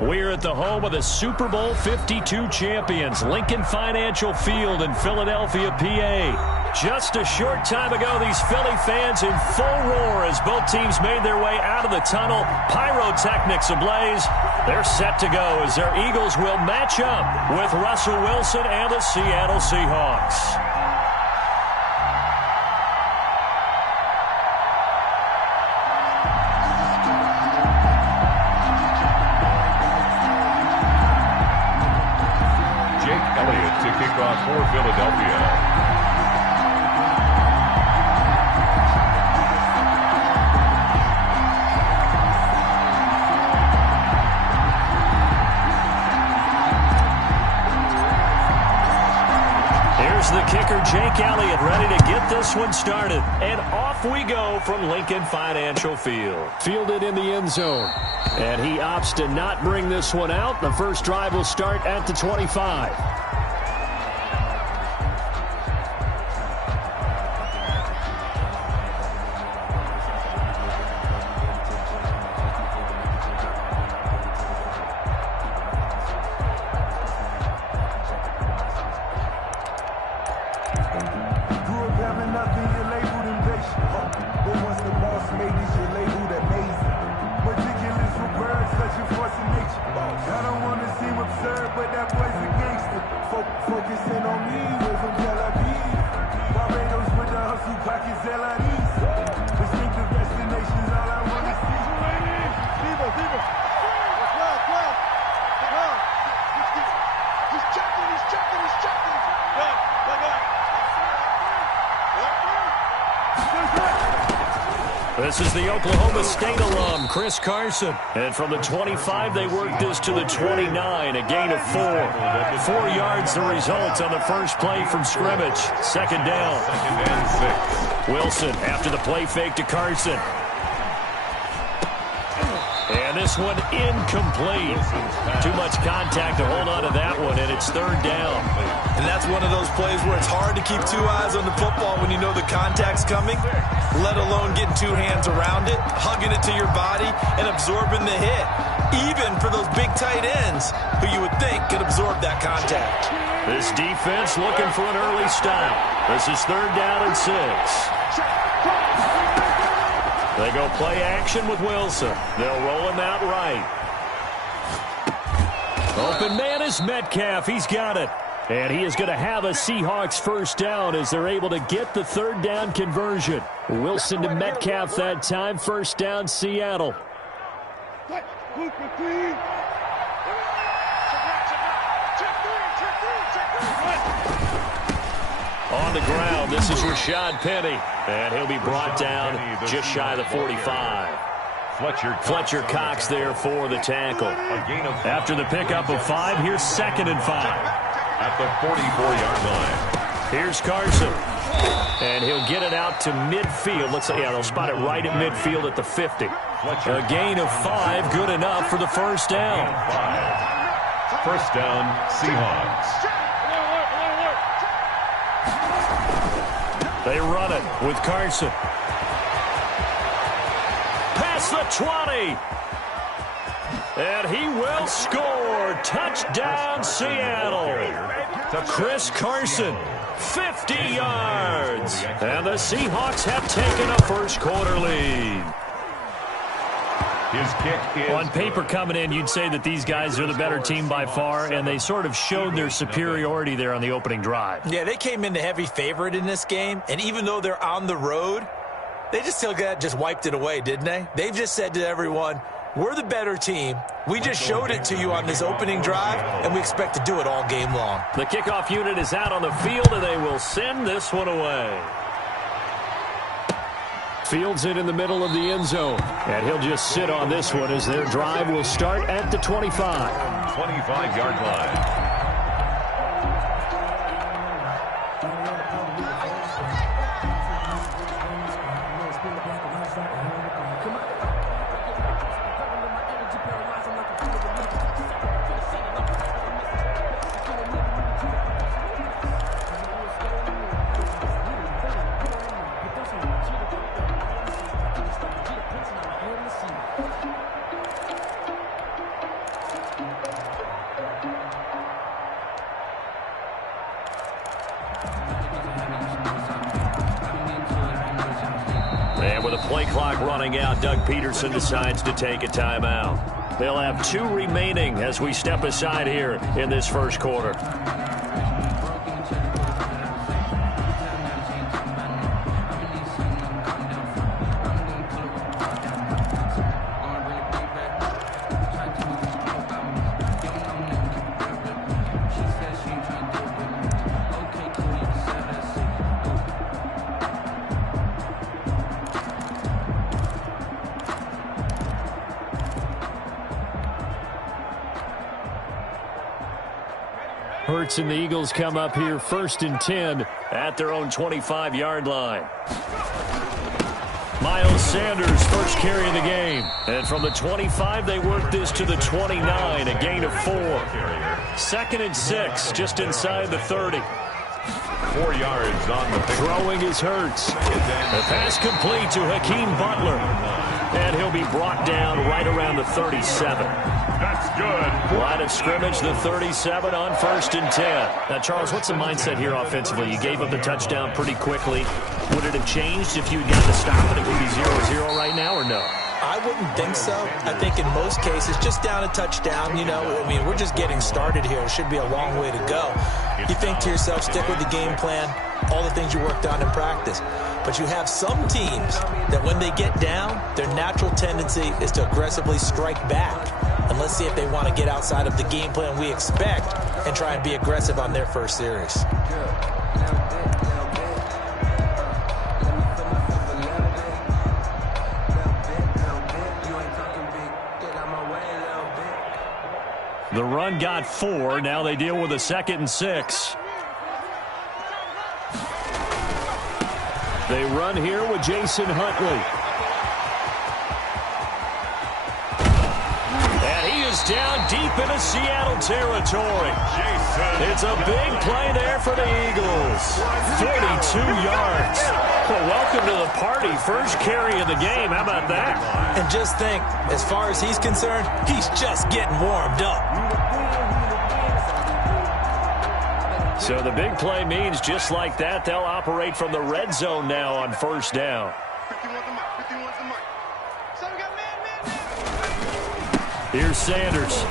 We're at the home of the Super Bowl 52 champions, Lincoln Financial Field in Philadelphia, PA. Just a short time ago, these Philly fans in full roar as both teams made their way out of the tunnel. Pyrotechnics ablaze. They're set to go as their Eagles will match up with Russell Wilson and the Seattle Seahawks. To kick off for Philadelphia. Here's the kicker, Jake Elliott, ready to get this one started. And off we go from Lincoln Financial Field. Fielded in the end zone. And he opts to not bring this one out. The first drive will start at the 25. This is the Oklahoma State alum, Chris Carson. And from the 25, they worked this to the 29, a gain of 4. 4 yards the result on the first play from scrimmage. Second down. Second and 6. Wilson after the play fake to Carson. And this one incomplete. Too much contact to hold on to that one, and it's third down. And that's one of those plays where it's hard to keep 2 eyes on the football when you know the contact's coming, let alone getting 2 hands around it, hugging it to your body, and absorbing the hit. Even for those big tight ends who you would think could absorb that contact. This defense looking for an early stop. This is third down and 6. They go play action with Wilson. They'll roll him out right. Open man is Metcalf. He's got it. And he is going to have a Seahawks first down as they're able to get the third down conversion. Wilson to Metcalf that time. First down, Seattle. On the ground, this is Rashad Penny. And he'll be brought down just shy of the 45. Fletcher Cox there for the tackle. After the pickup of 5, here's 2nd and 5. At the 44-yard line. Here's Carson. And he'll get it out to midfield. Looks like, yeah, they'll spot it right at midfield at the 50. A gain of 5, good enough for the first down. First down, Seahawks. They run it with Carson. Past the 20. And he will score. Touchdown, Seattle. Chris Carson, 50 yards. And the Seahawks have taken a first quarter lead. His kick is on paper coming in, you'd say that these guys are the better team by far, and they sort of showed their superiority there on the opening drive. Yeah, they came in the heavy favorite in this game, and even though they're on the road, they just wiped it away, didn't they? They've just said to everyone, we're the better team. We just showed it to you on this opening drive, and we expect to do it all game long. The kickoff unit is out on the field, and they will send this one away. Fields it in the middle of the end zone, and he'll just sit on this one as their drive will start at the 25. 25-yard line. running out, Doug Peterson decides to take a timeout. They'll have 2 remaining as we step aside here in this first quarter. Hurts and the Eagles come up here 1st and 10 at their own 25-yard line. Miles Sanders first carry of the game. And from the 25, they work this to the 29, a gain of 4. 2nd and 6, just inside the 30. 4 yards on the pick. Throwing is Hurts. The pass complete to Hakeem Butler. And he'll be brought down right around the 37. That's good. Line of scrimmage, the 37 on 1st and 10. Now, Charles, what's the mindset here offensively? You gave up the touchdown pretty quickly. Would it have changed if you had gotten to stop it? It would be 0-0 right now, or no? I wouldn't think so. I think in most cases, just down a touchdown, you know, I mean, we're just getting started here. It should be a long way to go. You think to yourself, stick with the game plan, all the things you worked on in practice. But you have some teams that when they get down, their natural tendency is to aggressively strike back. And let's see if they want to get outside of the game plan we expect and try and be aggressive on their first series. The run got 4. Now they deal with a 2nd and 6. They run here with Jason Huntley. And he is down deep into Seattle territory. It's a big play there for the Eagles. 42 yards. Well, welcome to the party. First carry of the game. How about that? And just think, as far as he's concerned, he's just getting warmed up. So the big play means just like that, they'll operate from the red zone now on 1st down. Here's Sanders.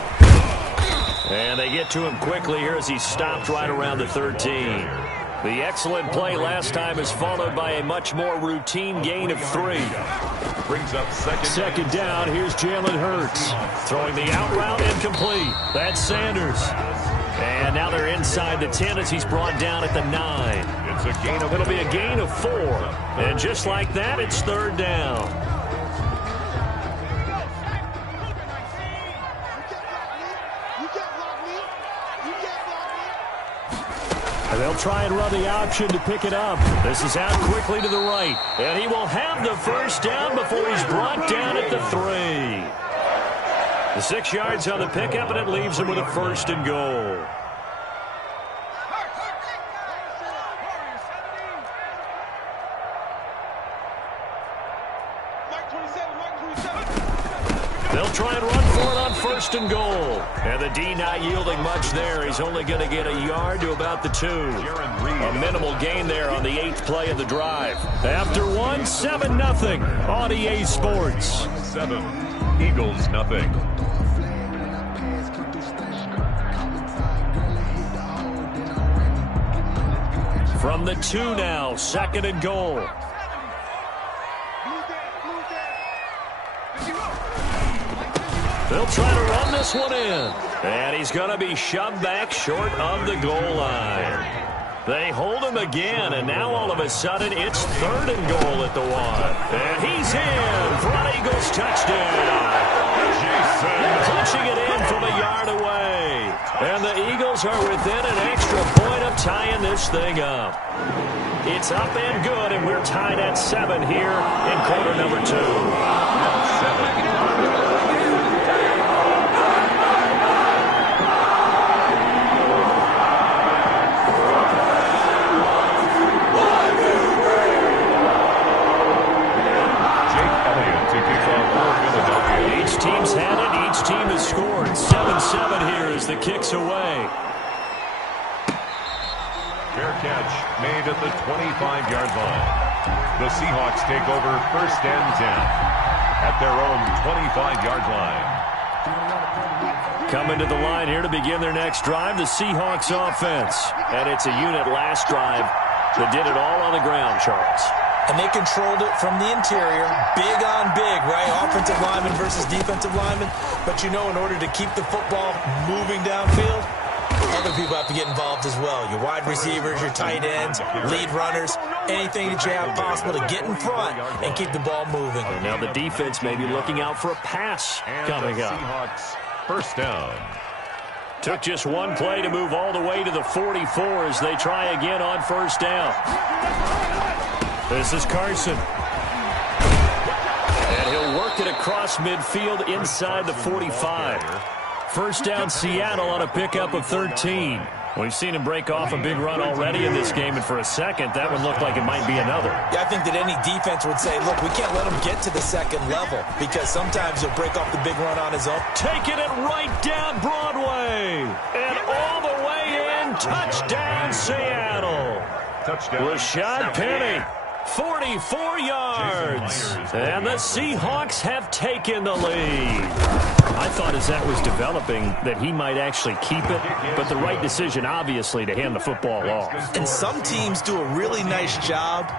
And they get to him quickly here as he stopped right around the 13. The excellent play last time is followed by a much more routine gain of 3. Brings up second down. Here's Jalen Hurts. Throwing the out route incomplete. That's Sanders. And now they're inside the 10 as he's brought down at the 9. It's a gain of It'll be a gain of 4. And just like that, it's 3rd down. And they'll try and run the option to pick it up. This is out quickly to the right. And he will have the 1st down before he's brought down at the 3. The 6 yards on the pickup, and it leaves him with a 1st and goal. They'll try and run for it on 1st and goal. And the D not yielding much there. He's only going to get a yard to about the 2. A minimal gain there on the 8th play of the drive. After 1, 7-0 on EA Sports. 7, Eagles nothing. From the 2 now, 2nd and goal. They'll try to run this one in. And he's going to be shoved back short of the goal line. They hold him again, and now all of a sudden it's 3rd and goal at the 1. And he's in for an Eagles touchdown. Punching it in from a yard away. And the Eagles are within an extra point of tying this thing up. It's up and good, and we're tied at 7 here in quarter number 2. 7. Team's had it. Each team has scored. 7-7 here as the kick's away. Fair catch made at the 25-yard line. The Seahawks take over 1st and 10. at their own 25-yard line. Coming to the line here to begin their next drive, the Seahawks offense. And it's a unit last drive that did it all on the ground, Charles. And they controlled it from the interior, big on big, right? Offensive lineman versus defensive lineman. But you know, in order to keep the football moving downfield, other people have to get involved as well. Your wide receivers, your tight ends, lead runners, anything that you have possible to get in front and keep the ball moving. And now the defense may be looking out for a pass coming up. Seahawks first down. Took just one play to move all the way to the 44 as they try again on first down. This is Carson. And he'll work it across midfield inside the 45. First down Seattle on a pickup of 13. We've seen him break off a big run already in this game, and for a second, that one looked like it might be another. Yeah, I think that any defense would say, look, we can't let him get to the second level because sometimes he'll break off the big run on his own. Taking it right down Broadway. And all the way in. Touchdown, Seattle. Touchdown. Rashad Penny. 44 yards. And the Seahawks have taken the lead. I thought as that was developing that he might actually keep it, but the right decision, obviously, to hand the football off. And some teams do a really nice job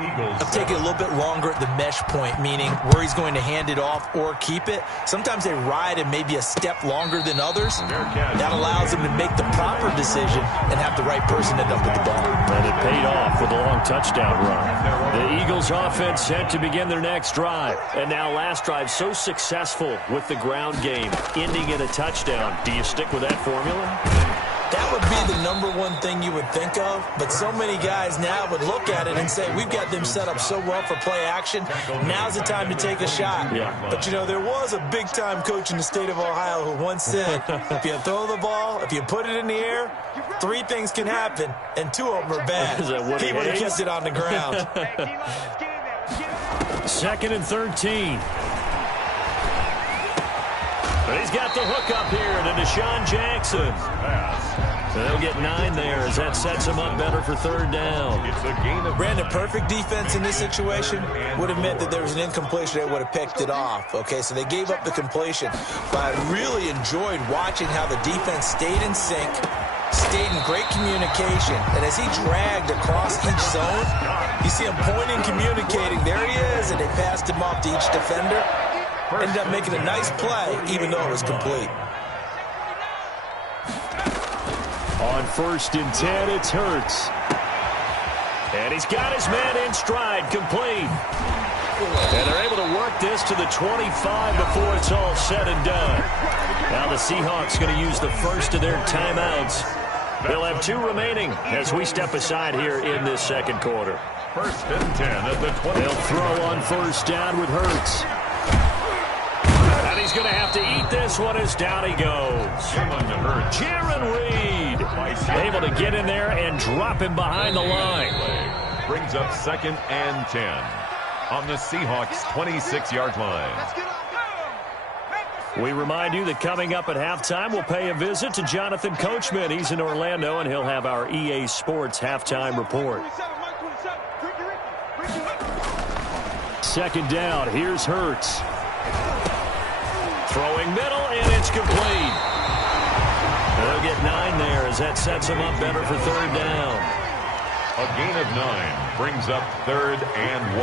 of taking a little bit longer at the mesh point, meaning where he's going to hand it off or keep it. Sometimes they ride it maybe a step longer than others. That allows them to make the proper decision and have the right person end up with the ball. And it paid off with a long touchdown run. The Eagles offense set to begin their next drive. And now last drive so successful with the ground game, ending in a touchdown. Do you stick with that formula? That would be the number one thing you would think of, but so many guys now would look at it and say, we've got them set up so well for play action, now's the time to take a shot. Yeah. But, you know, there was a big-time coach in the state of Ohio who once said, if you throw the ball, if you put it in the air, 3 things can happen, and 2 of them are bad. He would have kept it on the ground. 2nd and 13. But he's got the hook up here to Deshaun Jackson. They'll get 9 there as that sets him up better for 3rd down. It's a gain of Brandon, perfect defense in this situation would have meant that there was an incompletion. They would have picked it off. Okay, so they gave up the completion. But I really enjoyed watching how the defense stayed in sync, stayed in great communication. And as he dragged across each zone, you see him pointing, communicating. There he is, and they passed him off to each defender. Ended up making a nice play, even though it was complete. On 1st and 10, it's Hurts. And he's got his man in stride, complete. And they're able to work this to the 25 before it's all said and done. Now the Seahawks going to use the first of their timeouts. They'll have 2 remaining as we step aside here in this 2nd quarter. 1st and 10 at the 20. They'll throw on 1st down with Hurts. And he's going to have to eat this one as down he goes. Jaron Reed able to get in there and drop him behind the line. Brings up 2nd and 10 on the Seahawks 26-yard line. We remind you that coming up at halftime, we'll pay a visit to Jonathan Coachman. He's in Orlando, and he'll have our EA Sports halftime report. 2nd down, here's Hurts. Throwing middle, and it's complete. They'll get 9 there as that sets them up better for 3rd down. A gain of 9 brings up 3rd and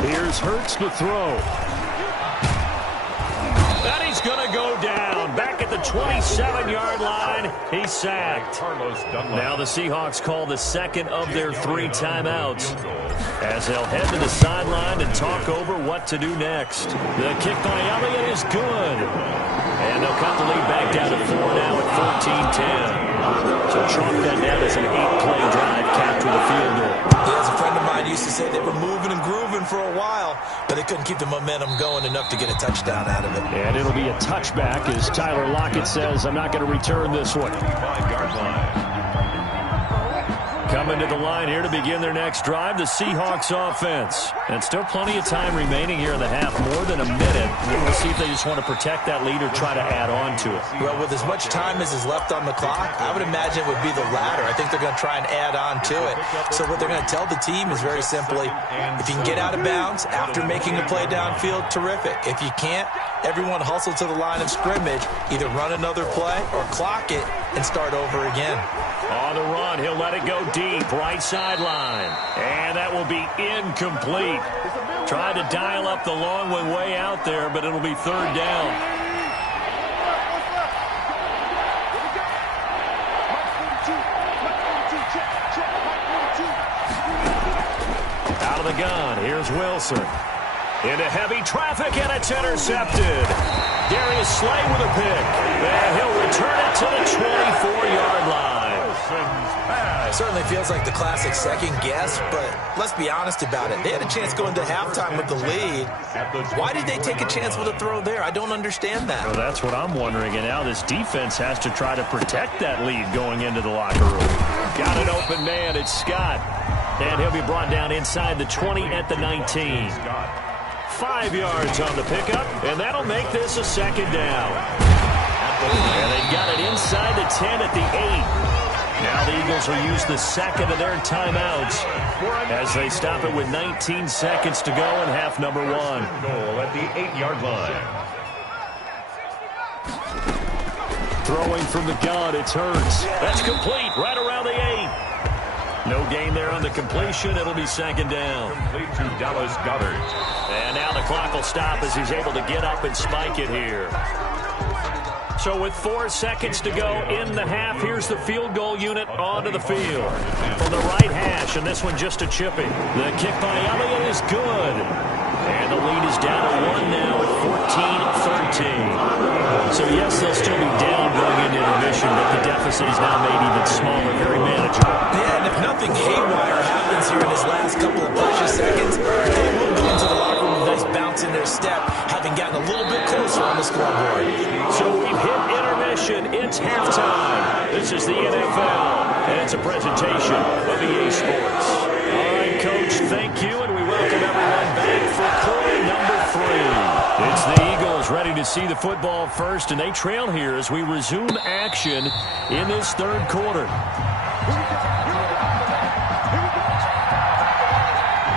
1. Here's Hurts to throw. And he's going to go down. Back at the 27-yard line, he's sacked. Now the Seahawks call the 2nd of their 3 timeouts as they'll head to the sideline and talk over what to do next. The kick by Elliott is good. And they'll cut the lead back down to 4 now at 14-10. So chalk that down as an 8-play drive capped with a field goal. As a friend of mine used to say, they were moving and grooving for a while, but they couldn't keep the momentum going enough to get a touchdown out of it. And it'll be a touchback as Tyler Lockett says, I'm not going to return this one. 5-yard line. coming to the line here to begin their next drive, the Seahawks offense. And still plenty of time remaining here in the half, more than a minute. We'll see if they just want to protect that lead or try to add on to it. Well, with as much time as is left on the clock, I would imagine it would be the latter. I think they're going to try and add on to it. So what they're going to tell the team is very simply, if you can get out of bounds after making a play downfield, terrific. If you can't, everyone hustle to the line of scrimmage, either run another play or clock it and start over again. On the run, he'll let it go deep, right sideline. And that will be incomplete. Tried to dial up the long one way out there, but it'll be third down. Out of the gun, here's Wilson. Into heavy traffic, and it's intercepted. Darius Slay with a pick. And he'll return it to the 24-yard line. Certainly feels like the classic second guess, but let's be honest about it. They had a chance going to halftime with the lead. Why did they take a chance with a throw there? I don't understand that. Well, that's what I'm wondering. And now this defense has to try to protect that lead going into the locker room. Got an open man. It's Scott. And he'll be brought down inside the 20 at the 19. 5 yards on the pickup, and that'll make this a second down. And they got it inside the 10 at the 8. Now the Eagles will use the second of their timeouts as they stop it with 19 seconds to go in half number 1. Goal at the 8-yard line. Throwing from the gun, it's Hurts. That's complete, right around the 8. No gain there on the completion. It'll be second down. Complete to Dallas Goedert. And now the clock will stop as he's able to get up and spike it here. So with 4 seconds to go in the half, here's the field goal unit onto the field. From the right hash, and this one just a chipping. The kick by Elliott is good. And the lead is down to 1 now at 14-13. So yes, they'll still be down going into intermission, but the deficit is now made even smaller, very manageable. Yeah, and if nothing haywire happens here in his last couple of precious seconds, they will go into the locker room with a nice bounce in their step, having gotten a little bit closer on the scoreboard. So we've hit intermission. It's halftime. This is the NFL, and it's a presentation of EA Sports. All right, Coach, thank you, and we welcome everyone back for quarter number 3. It's the Eagles ready to see the football first, and they trail here as we resume action in this third quarter.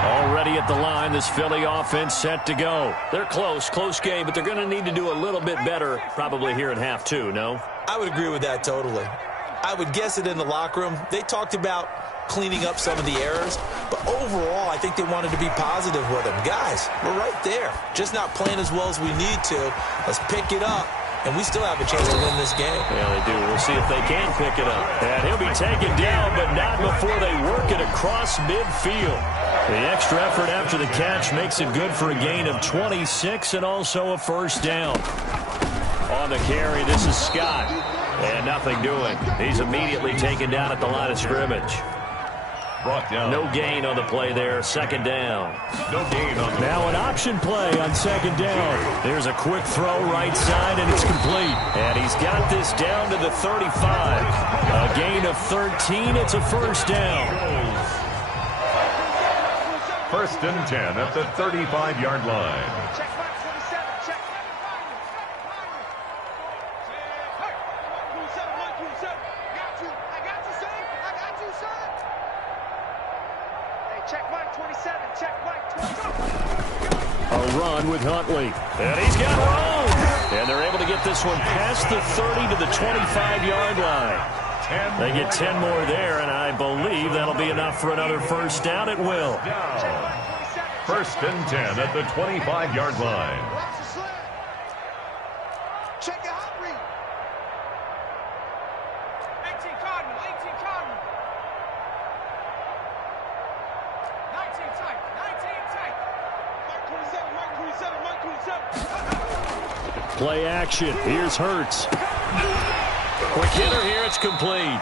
Already at the line, this Philly offense set to go. They're close game, but they're going to need to do a little bit better probably here in half 2, no? I would agree with that totally. I would guess it in the locker room. They talked about cleaning up some of the errors, but overall, I think they wanted to be positive with them. Guys, we're right there. Just not playing as well as we need to. Let's pick it up, and we still have a chance to win this game. Yeah, they do. We'll see if they can pick it up. And he'll be taken down, but not before they work it across midfield. The extra effort after the catch makes it good for a gain of 26 and also a first down. On the carry, this is Scott. And nothing doing. He's immediately taken down at the line of scrimmage. Brought down. No gain on the play there. Second down. No gain on the Now an option play on second down. There's a quick throw right side, and it's complete. And he's got this down to the 35. A gain of 13. It's a first down. First and 10 at the 35-yard line. A run with Huntley. And he's got room. And they're able to get this one past the 30 to the 25-yard line. They get 10 more there, and I believe that'll be enough for another first down. It will. First and 10 at the 25-yard line. Check it out, Reed. 18 Cardinal, 18 Cardinal. 19 tight, 19 tight. Mark 27, Mark 27, Mark 27. Play action. Here's Hurts. Quick hitter here. It's complete.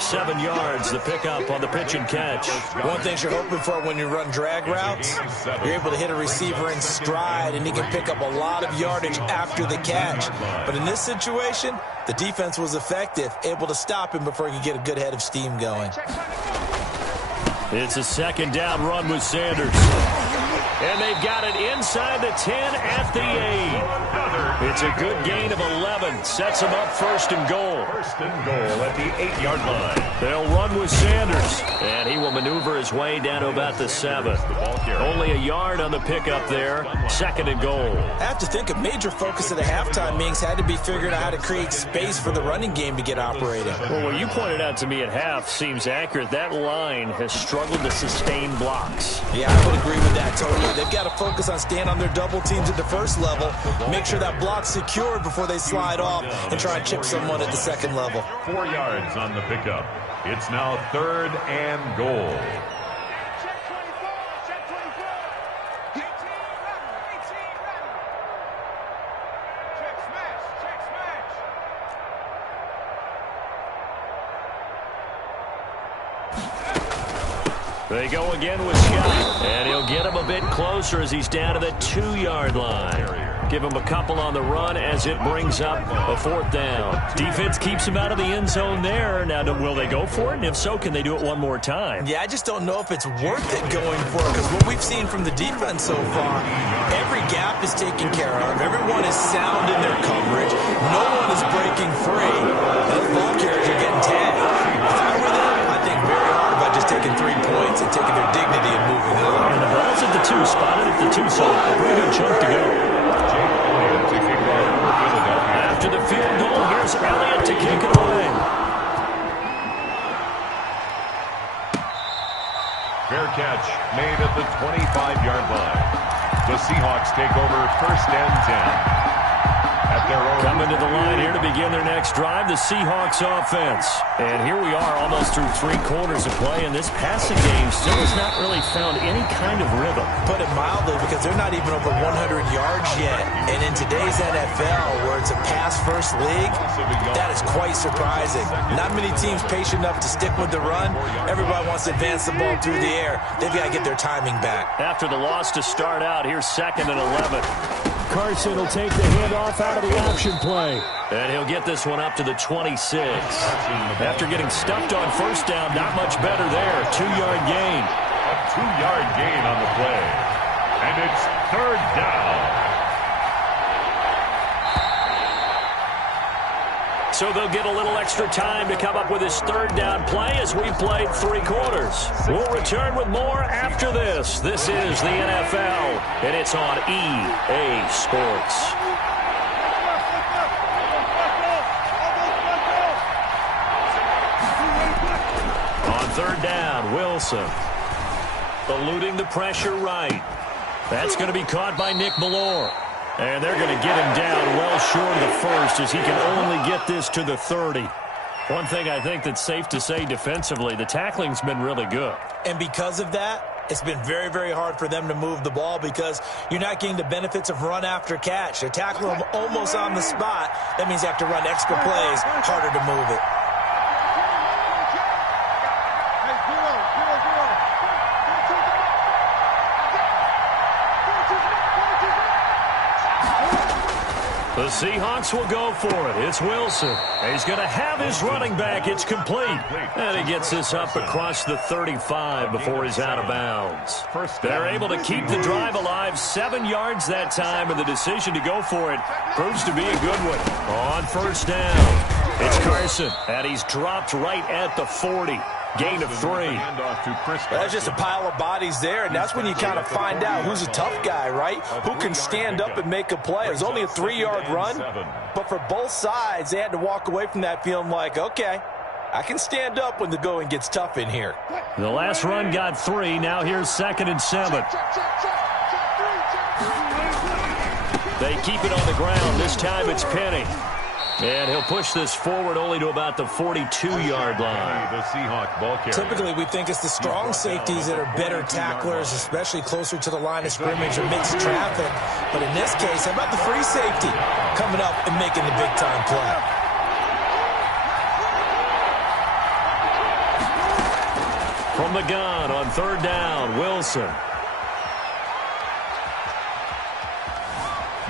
7 yards, the pickup on the pitch and catch. One thing you're hoping for when you run drag routes, you're able to hit a receiver in stride, and he can pick up a lot of yardage after the catch. But in this situation, the defense was effective, able to stop him before he could get a good head of steam going. It's a 2nd down run with Sanders. And they've got it inside the 10 at the 8. It's a good gain of 11. Sets them up 1st and goal. 1st and goal at the 8-yard line. They'll run with Sanders. And he will maneuver his way down to about the 7. Only a yard on the pickup there. 2nd and goal. I have to think a major focus of the halftime meetings had to be figuring out how to create space for the running game to get operating. Well, what you pointed out to me at half seems accurate. That line has struggled to sustain blocks. Yeah, I would agree with that totally. They've got to focus on staying on their double teams at the 1st level, make sure that block's secured before they slide off and try and chip someone at the 2nd level. 4 yards on the pickup. It's now 3rd and goal. They go again with Scott, and he'll get him a bit closer as he's down to the 2-yard line. Give him a couple on the run as it brings up a 4th down. Defense keeps him out of the end zone there. Now, will they go for it? And if so, can they do it one more time? Yeah, I just don't know if it's worth it going for it, because what we've seen from the defense so far, every gap is taken care of. Everyone is sound in their coverage. No one is breaking free. And the ball carriers are getting tagged. If I were them, I think very hard about just taking 3 points and taking their dignity and moving on. And the ball's at the 2, spotted at the 2, so a pretty good chunk to go. After the field goal, here's Elliott to kick it away. Fair catch made at the 25-yard line. The Seahawks take over 1st and 10. At their own. Coming to the line here to begin their next drive, the Seahawks offense. And here we are almost through 3 quarters of play, and this passing game still has not really found any kind of rhythm. Put it mildly, because they're not even over 100 yards yet. And in today's NFL, where it's a pass-first league, that is quite surprising. Not many teams patient enough to stick with the run. Everybody wants to advance the ball through the air. They've got to get their timing back. After the loss to start out, here's 2nd and 11. Carson will take the handoff out of the option play. And he'll get this one up to the 26. After getting stuffed on 1st down, not much better there. 2-yard gain. A 2-yard gain on the play. And it's 3rd down. So they'll get a little extra time to come up with his 3rd down play as we've played 3 quarters. We'll return with more after this. This is the NFL, and it's on EA Sports. On 3rd down, Wilson. Eluding the pressure right. That's going to be caught by Nick Ballore. And they're going to get him down well short of the 1st as he can only get this to the 30. One thing I think that's safe to say defensively, the tackling's been really good. And because of that, it's been very, very hard for them to move the ball because you're not getting the benefits of run after catch. They're tackling them almost on the spot. That means you have to run extra plays, harder to move it. The Seahawks will go for it. It's Wilson. He's going to have his running back. It's complete. And he gets this up across the 35 before he's out of bounds. They're able to keep the drive alive. 7 yards that time, and the decision to go for it proves to be a good one. On 1st down, it's Carson, and he's dropped right at the 40. Gain of 3. That's just a pile of bodies there, and that's when you kind of find out who's a tough guy, right? Who can stand up and make a play. It was only a 3-yard run, but for both sides, they had to walk away from that feeling like, okay, I can stand up when the going gets tough in here. The last run got 3. Now here's 2nd and 7. They keep it on the ground. This time it's Penny. And he'll push this forward only to about the 42-yard line. The Seahawks ball carrier. Typically, we think it's the strong safeties that are better tacklers, especially closer to the line of scrimmage amidst traffic. But in this case, how about the free safety coming up and making the big-time play? from the gun on third down. Wilson.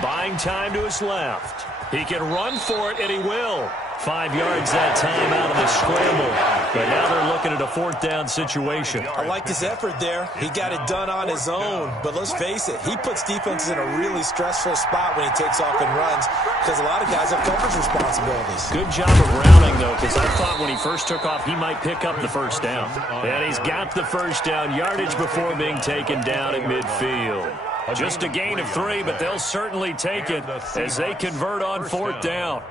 Buying time to his left. He can run for it, and he will. 5 yards that time out of the scramble. But now they're looking at a fourth down situation. I like his effort there. He got it done on his own. But let's face it, he puts defenses in a really stressful spot when he takes off and runs because a lot of guys have coverage responsibilities. Good job of rounding, though, because I thought when he first took off, he might pick up the first down. And he's got the first down yardage before being taken down at midfield. Just a gain of 3, but they'll certainly take it as they convert on fourth down.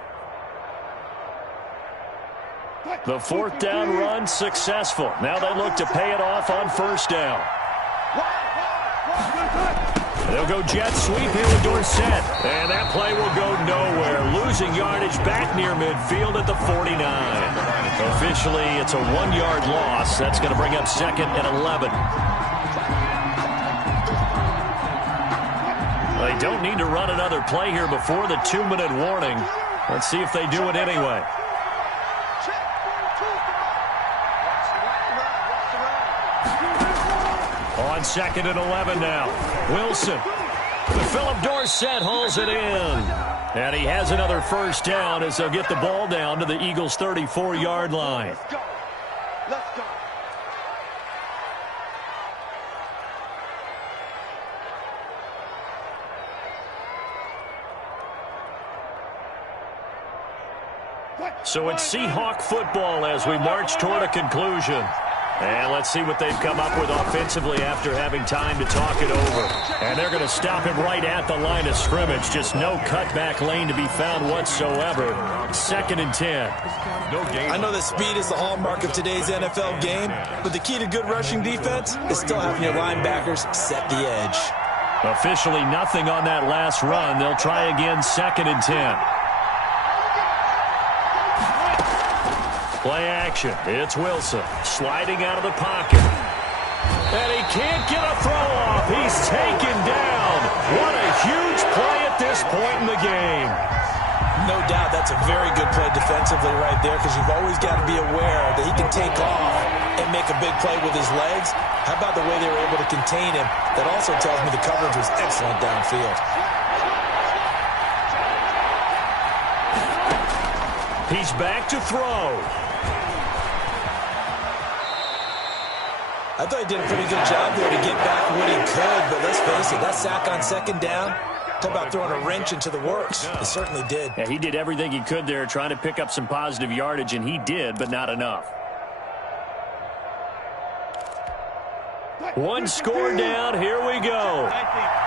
The fourth down run successful. Now they look to pay it off on first down. They'll go jet sweep here with Dorsett. And that play will go nowhere. Losing yardage back near midfield at the 49. Officially, it's a 1-yard loss. That's going to bring up 2nd and 11. They don't need to run another play here before the 2-minute warning. Let's see if they do it anyway. On 2nd and 11 now. Wilson. Philip Dorsett hauls it in. And he has another first down as they'll get the ball down to the Eagles' 34-yard line. Let's go. Let's go. So it's Seahawk football as we march toward a conclusion. And let's see what they've come up with offensively after having time to talk it over. And they're going to stop him right at the line of scrimmage. Just no cutback lane to be found whatsoever. 2nd and 10. I know that speed is the hallmark of today's NFL game, but the key to good rushing defense is still having your linebackers set the edge. Officially nothing on that last run. They'll try again 2nd and 10. Play action. It's Wilson sliding out of the pocket. And he can't get a throw off. He's taken down. What a huge play at this point in the game. No doubt that's a very good play defensively right there because you've always got to be aware that he can take off and make a big play with his legs. How about the way they were able to contain him? That also tells me the coverage was excellent downfield. He's back to throw. I thought he did a pretty good job there to get back what he could, but let's face it, that sack on 2nd down, talk about throwing a wrench into the works. It certainly did. Yeah, he did everything he could there trying to pick up some positive yardage, and he did, but not enough. One score down, here we go.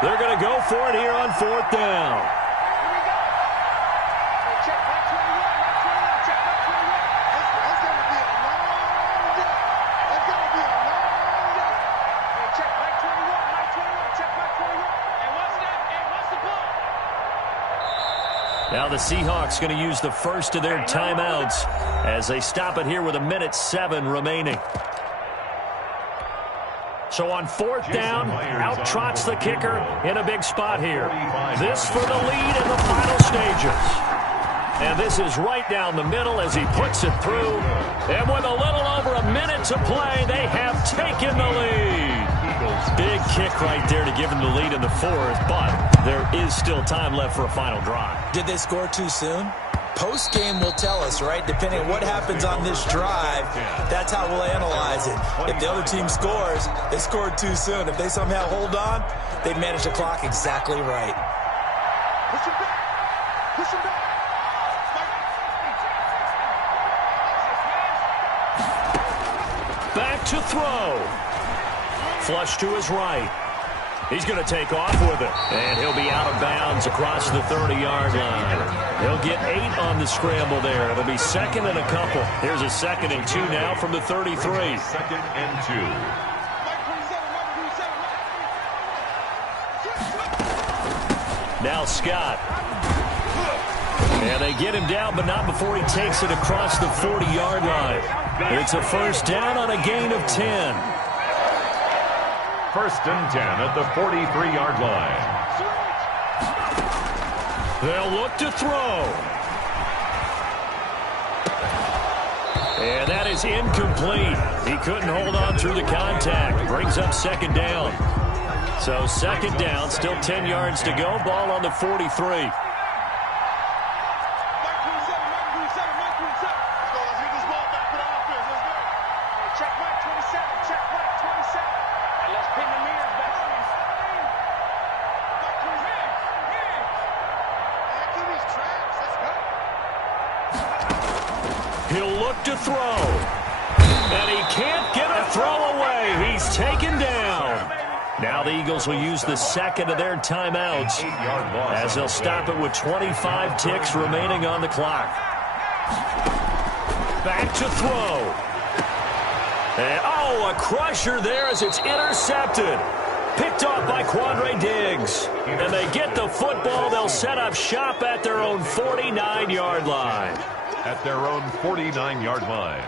They're going to go for it here on fourth down. Now the Seahawks going to use the first of their timeouts as they stop it here with 1:07 remaining. So on fourth down, out trots the kicker in a big spot here. This for the lead in the final stages. And this is right down the middle as he puts it through. And with a little over a minute to play, they have taken the lead. Big kick right there to give them the lead in the fourth, but there is still time left for a final drive. Did they score too soon? Post-game will tell us, right? Depending on what happens on this drive, that's how we'll analyze it. If the other team scores, they scored too soon. If they somehow hold on, they manage the clock exactly right. Push him back. Push him back. Back to throw. Flush to his right. He's going to take off with it. And he'll be out of bounds across the 30-yard line. He'll get 8 on the scramble there. It'll be 2nd and a couple. Here's a 2nd and 2 now from the 33. 2nd and 2. Now Scott. And they get him down, but not before he takes it across the 40-yard line. It's a first down on a gain of 10. 1st and 10 at the 43-yard line. They'll look to throw. And that is incomplete. He couldn't hold on through the contact. Brings up second down. So second down, still 10 yards to go. Ball on the 43. He'll look to throw. And he can't get a throw away. He's taken down. Now the Eagles will use the second of their timeouts as they'll stop it with 25 ticks remaining on the clock. Back to throw. And, a crusher there as it's intercepted. Picked off by Quandre Diggs. And they get the football. They'll set up shop at their own 49-yard line. At their own 49-yard line.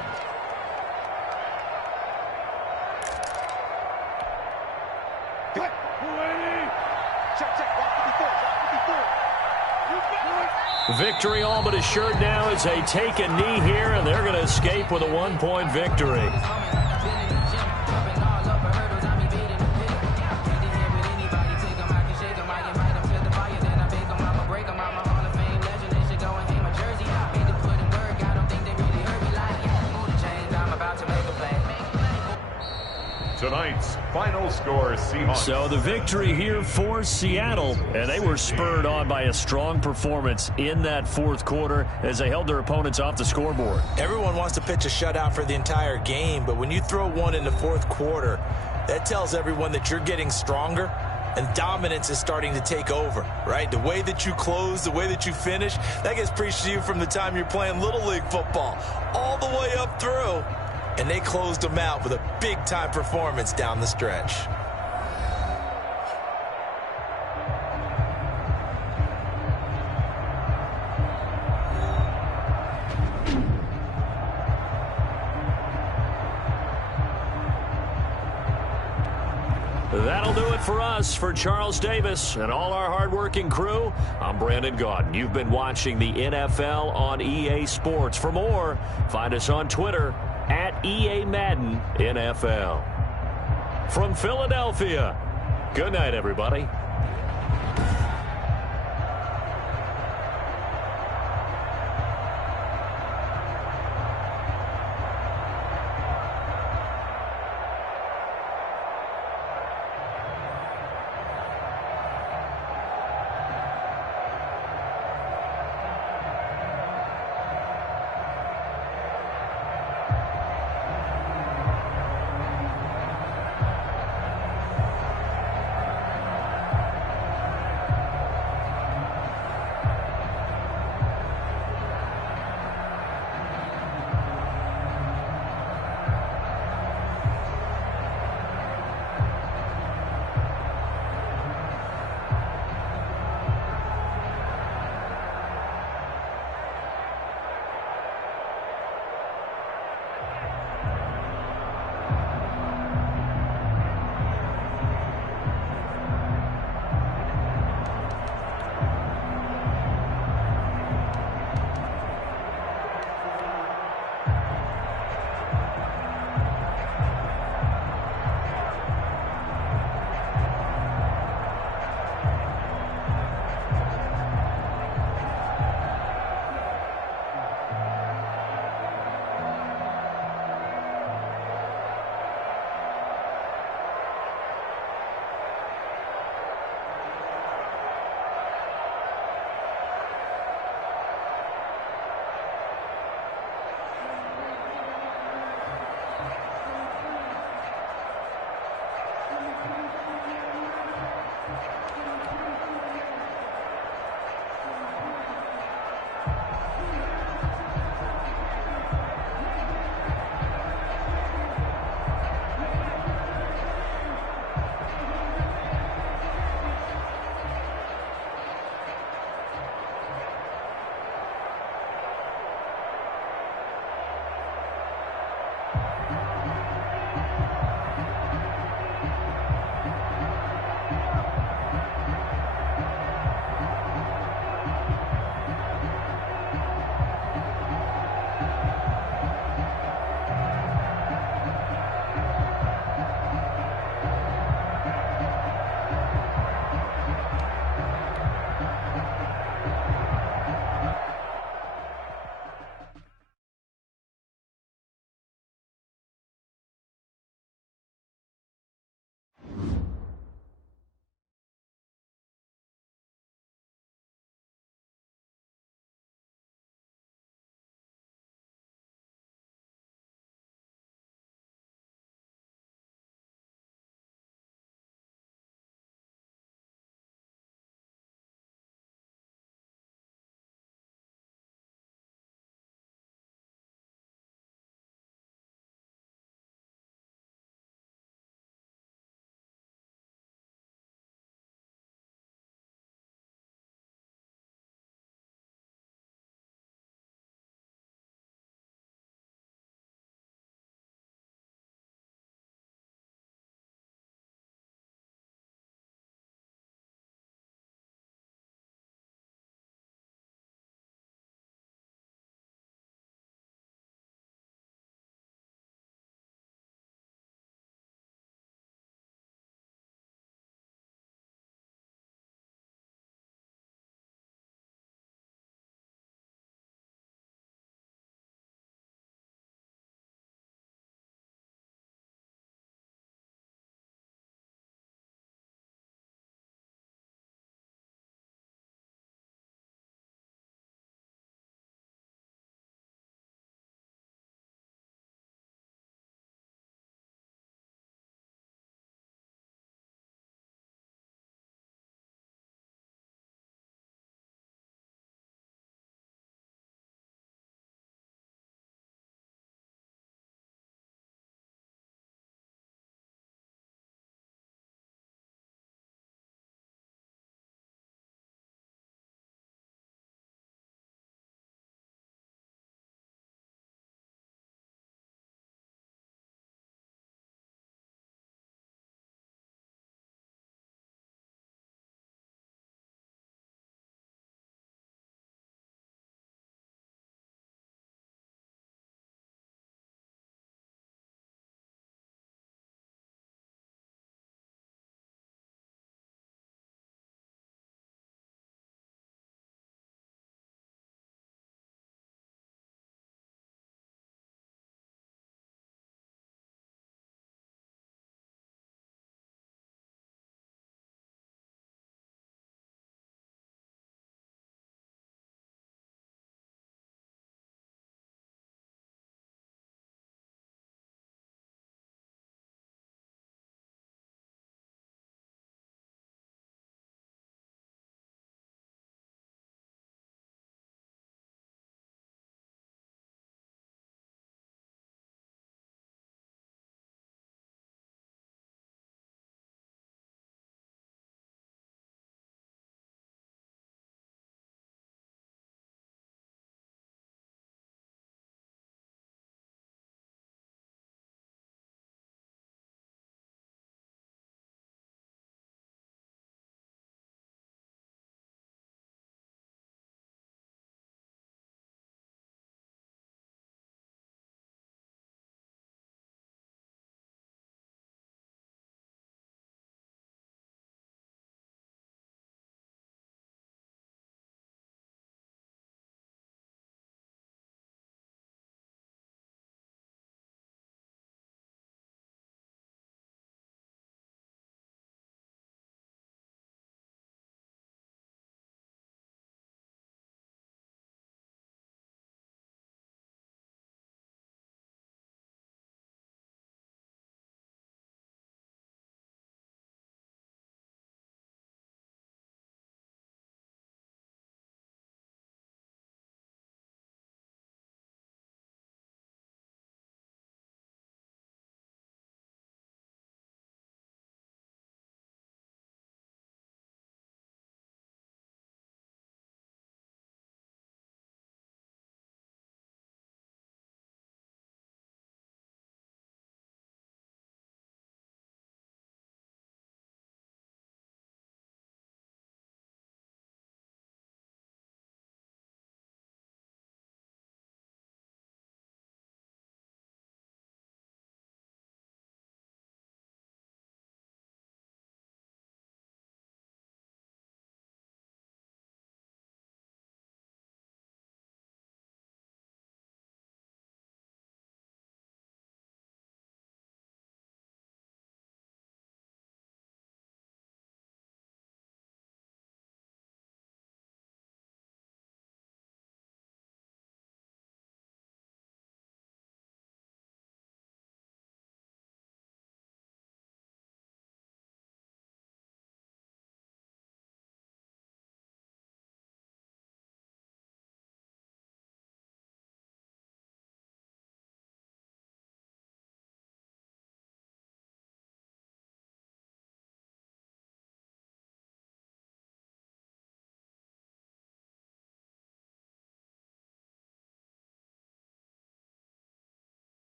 Victory all but assured now as they take a knee here, and they're going to escape with a one-point victory. Tonight's final score, Seahawks. So the victory here for Seattle, and they were spurred on by a strong performance in that fourth quarter as they held their opponents off the scoreboard. Everyone wants to pitch a shutout for the entire game, but when you throw one in the fourth quarter, that tells everyone that you're getting stronger and dominance is starting to take over, right? The way that you close, the way that you finish, that gets preached to you from the time you're playing Little League football all the way up through. And they closed them out with a big-time performance down the stretch. That'll do it for us. For Charles Davis and all our hardworking crew, I'm Brandon Gaudin. You've been watching the NFL on EA Sports. For more, find us on Twitter at EA Madden NFL. From Philadelphia, good night, everybody.